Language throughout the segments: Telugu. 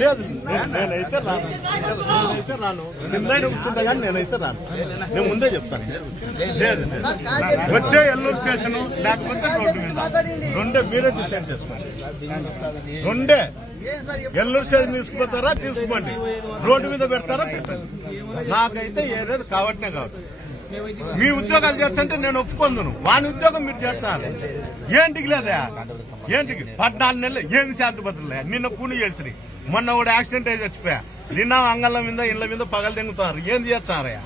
లేదు నేనైతే రాను నేనైతే రాను నిన్నైనా కూర్చుంటా కానీ నేనైతే రాను నేను ముందే చెప్తాను లేదు లేదు. వచ్చే ఎల్లూరు స్టేషన్ లేకపోతే రోడ్డు మీద రెండే మీరే డిసైడ్ చేసుకోండి రెండే ఎల్లూరు స్టేషన్ తీసుకుపోతారా తీసుకోండి రోడ్డు మీద పెడతారా పెట్టండి నాకైతే ఏదేది కాబట్టినే కాదు మీ ఉద్యోగాలు చేస్తుంటే నేను ఒప్పుకొందును. వాని ఉద్యోగం మీరు చేస్తారు. ఏంటికి లేదా ఏంటికి పద్నాలుగు నెలలు ఏంది శాంతిపత్రులే నిన్న కూని చేసి మొన్న కూడా యాక్సిడెంట్ అయి చచ్చిపోయా. నిన్న అంగళ్ళ మీద ఇళ్ళ మీద పగలు తెంగుతారు ఏంది చేస్తారయ్యా?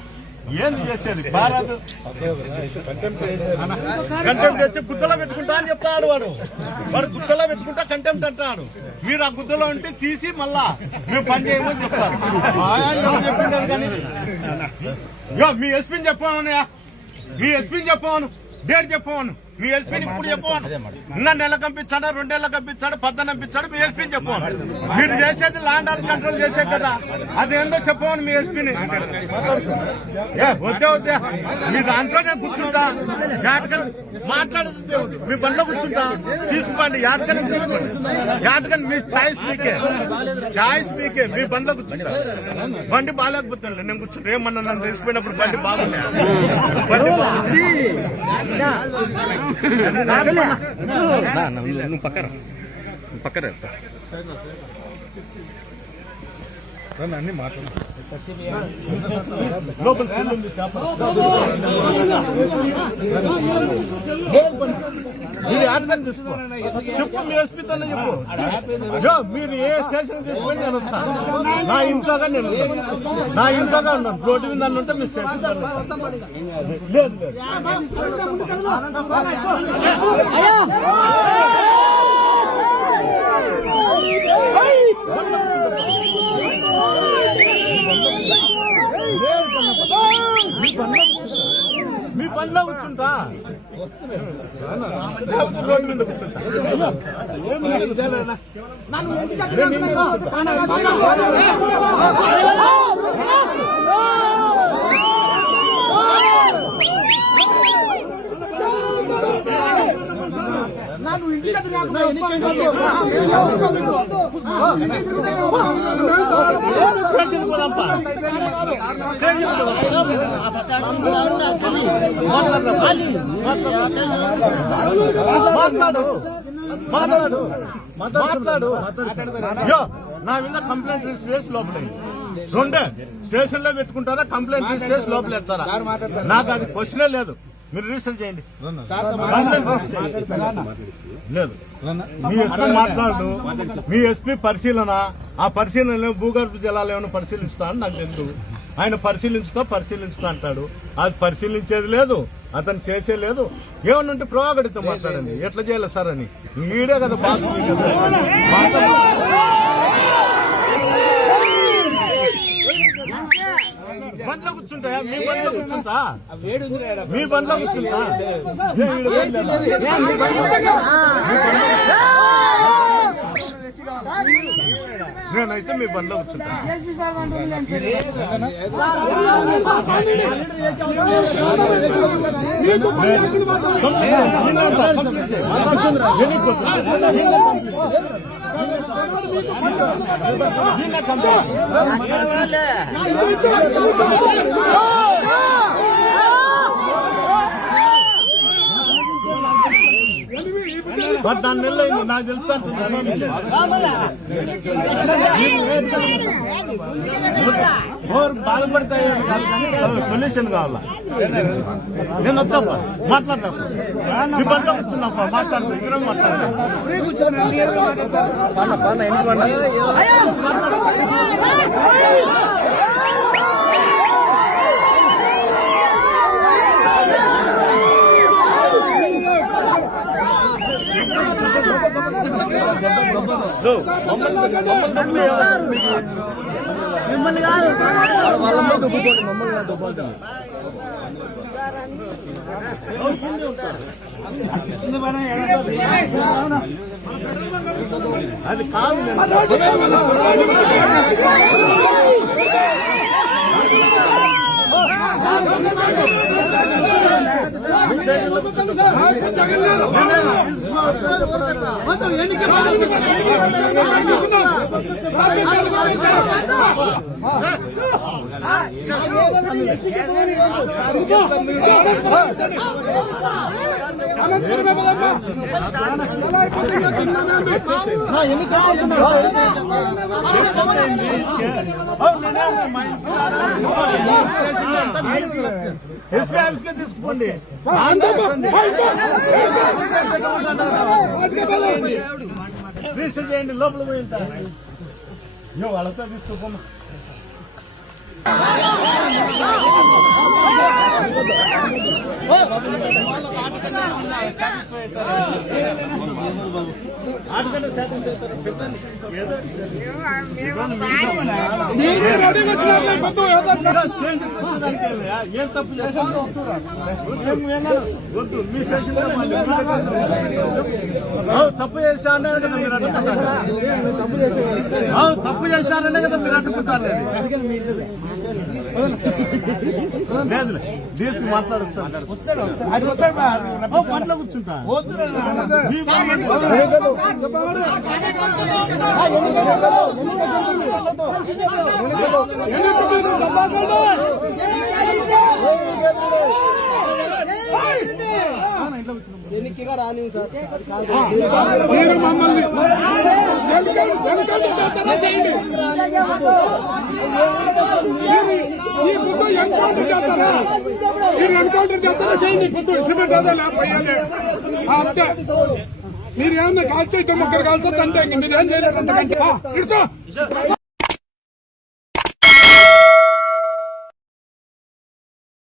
ఏంది చేసేది? భారత్ కంటెంప్ట్ వచ్చి గుద్దలో పెట్టుకుంటా అని చెప్తాడు వాడు. వాడు గుద్దలో పెట్టుకుంటా కంటెంప్ట్ అంటాడు. మీరు ఆ గుద్దలో ఉంటే తీసి మళ్ళా మేము పని చేయమని చెప్తారు. ఆయన కానీ. మీ ఎస్పీని చెప్పమనయా మీ ఎస్పీని చెప్పమను. డేట్ చెప్పమను. మీ ఎస్పీని ఇప్పుడు చెప్పాను నిన్న నెల కంపించాడా రెండేళ్ళ పంపించాడు పద్దెన కంపించాడు మీ ఎస్పీని చెప్పాను మీరు చేసేది ల్యాండ్ ఆర్డర్ కంట్రోల్ చేసే కదా. అదేందో చెప్పమను మీ ఎస్పీని వద్దే వద్దే. మీ దాంట్లో నేను కూర్చుంటా. యాటకని మాట్లాడేది మీ బండ్లో కూర్చుంటా. తీసుకోండి యాటకని తీసుకోండి యాటకని మీ ఛాయిస్ మీకే. ఛాయిస్ మీకే. మీ బండ్లో కూర్చుంటా. బండి బాగాలేకపోతుండే. నేను కూర్చుంటా ఏమన్నా నన్ను తీసుకుపోయినప్పుడు బండి బాగుంది బండి బాగుంది నువ్వు పక్కన పక్కన అన్ని మాట్లాడు లోపల సెల్ ఉంది మీరు యాటకని తీసుకో చెప్పు మీ ఎస్పీతోనే చెప్పు. మీరు ఏ స్టేషన్ తీసుకోండి నేను వచ్చాను నా ఇంట్లోగా నేను నా ఇంట్లోగా ఉన్నాను. రోడ్డు మీద నన్ను ఉంటే మీ స్టేషన్ లేదు లేదు మీ పనిలో కూర్చుంటా లేకపోతే రోడ్డు మీద కూర్చుంటా అయ్యో, ఏమి లేదు. నేను ఇంటికి కూర్చుంటా. స్టేషన్ పోదాంపా స్టేషన్ మాట్లాడు మాట్లాడు మాట్లాడు నా మీద కంప్లైంట్ రిజిస్టర్ చేసి లోపలేయండి రెండే స్టేషన్లో పెట్టుకుంటారా కంప్లైంట్ రిజిస్టర్ చేసి లోపలేస్తారా నాకు అది క్వశ్చనే లేదు మీరు రిజిస్టర్ చేయండి. లేదు మీ ఎస్పీ మాట్లాడు మీ ఎస్పీ పరిశీలన ఆ పరిశీలనలో భూగర్భ జలాలు ఏమైనా పరిశీలిస్తా అని నాకు తెలుసు ఆయన పరిశీలించుతా పరిశీలించుతా అంటాడు అది పరిశీలించేది లేదు అతను చేసే లేదు ఏమన్నా ఉంటే ప్రోగడితో మాట్లాడండి ఎట్లా చేయాలి సార్ అని ఈడే కదా బాస్ బండ్లో కూర్చుంటాయా? మీ బండ్లో కూర్చుంటా? మీ బండ్లో కూర్చుంటా? ఏ, ఈడ బండ్లేనా? మీ బండ్లో నేనైతే మీ బండ్లో పద్నాలుగు నెలలు అయింది నాకు తెలుసు అంటుంది. ఎవరు బాధపడతాయి సొల్యూషన్ కావాలా? నేను వచ్చాపా? మాట్లాడతా మీ మాట్లాడతా ఇద్దరం మాట్లాడతా అది కాదు నేను ఎన్నికలు ఆఫీస్ కే తీసుకుపోండి రిజిస్టర్ చేయండి లోపల పోయి ఉంటా వాళ్ళతో తీసుకోమ్మా ఏం తప్పు చేశాను వద్దు మీ స్టేషన్ తప్పు చేశానే కదా మీరు అనుకుంటారు తప్పు చేశారనే కదా మీరు అనుకుంటారు లేదు తీసుకు మాట్లాడచ్చు. పట్ల కూర్చుంటా ఎన్నికగా రాని సార్. మీరు మమ్మల్ని ఎన్కౌంటర్ చేస్తారా చేయండి మీరు ఎన్కౌంటర్ చేస్తారా మీరు ఎన్కౌంటర్ చేస్తారా చేయండి పొద్దు సిమెంట్ అంతే మీరు ఏమన్నా కాల్చేయటం ముగ్గురు కాల్చొచ్చు అంతే. మీరు ఏం చేయలేదు అంతకంటే.